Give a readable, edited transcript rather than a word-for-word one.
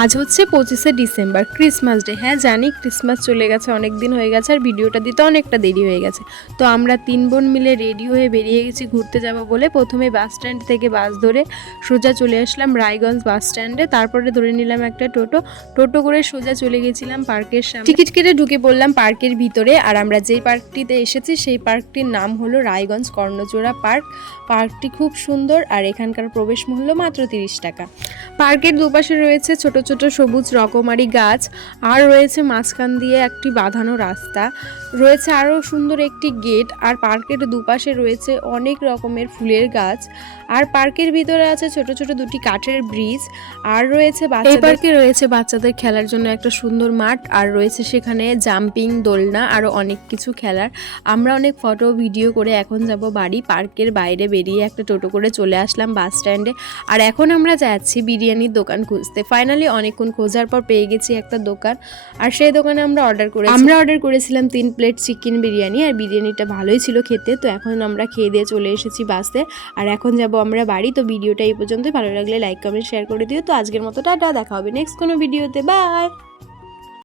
আজ হচ্ছে 25শে December, Christmas day. হ্যাঁ জানি, ক্রিসমাস চলে গেছে, অনেক দিন হয়ে গেছে, আর ভিডিওটা দিতে অনেকটা দেরি হয়ে গেছে। তো আমরা 3 বোন মিলে রেডি হয়ে বেরিয়ে গেছি ঘুরতে যাব বলে। প্রথমে বাস স্ট্যান্ড থেকে বাস ধরে সোজা চলে আসলাম রায়গঞ্জ বাস স্ট্যান্ডে। তারপরে ধরে নিলাম একটা টোটো করে সোজা চলে গেছিলাম পার্কের সামনে। টিকিট কেটে ঢুকে পড়লাম পার্কের ভিতরে। আর আমরা যেই পার্কটিতে এসেছি সেই পার্কটির নাম হলো রায়গঞ্জ কর্ণচূড়া পার্ক। পার্কটি খুব সুন্দর, আর এখানকার প্রবেশ মূল্য মাত্র 30 টাকা। পার্কের দুপাশে রয়েছে ছোট ছোট সবুজ রকমারি গাছ, আর রয়েছে মাঝখান দিয়ে একটি বাঁধানো রাস্তা, রয়েছে আরও সুন্দর একটি গেট। আর পার্কের দুপাশে রয়েছে অনেক রকমের ফুলের গাছ। আর পার্কের ভিতরে আছে ছোট ছোট দুটি কাঠের ব্রিজ। আর রয়েছে এই পার্কে রয়েছে বাচ্চাদের খেলার জন্য একটা সুন্দর মাঠ, আর রয়েছে সেখানে জাম্পিং, দোলনা, আরও অনেক কিছু খেলার। আমরা অনেক ফটো ভিডিও করে এখন যাব বাড়ি। পার্কের বাইরে বেরিয়ে একটা টোটো করে চলে আসলাম বাস স্ট্যান্ডে। আর এখন আমরা যাচ্ছি বিরিয়ানির দোকান খুঁজতে। ফাইনালি অনেকক্ষণ খোঁজার পর পেয়ে গেছি একটা দোকান, আর সেই দোকানে আমরা অর্ডার করেছিলাম 3 প্লেট চিকেন বিরিয়ানি। আর বিরিয়ানিটা ভালোই ছিল খেতে। তো এখন আমরা খেয়ে দিয়ে চলে এসেছি বাসে, আর এখন যাব আমরা বাড়ি। তো ভিডিওটা এই পর্যন্তই। ভালো লাগলে লাইক কমেন্ট শেয়ার করে দিও। তো আজকের মতো টাটা, দেখা হবে নেক্সট কোনো ভিডিওতে। বাই।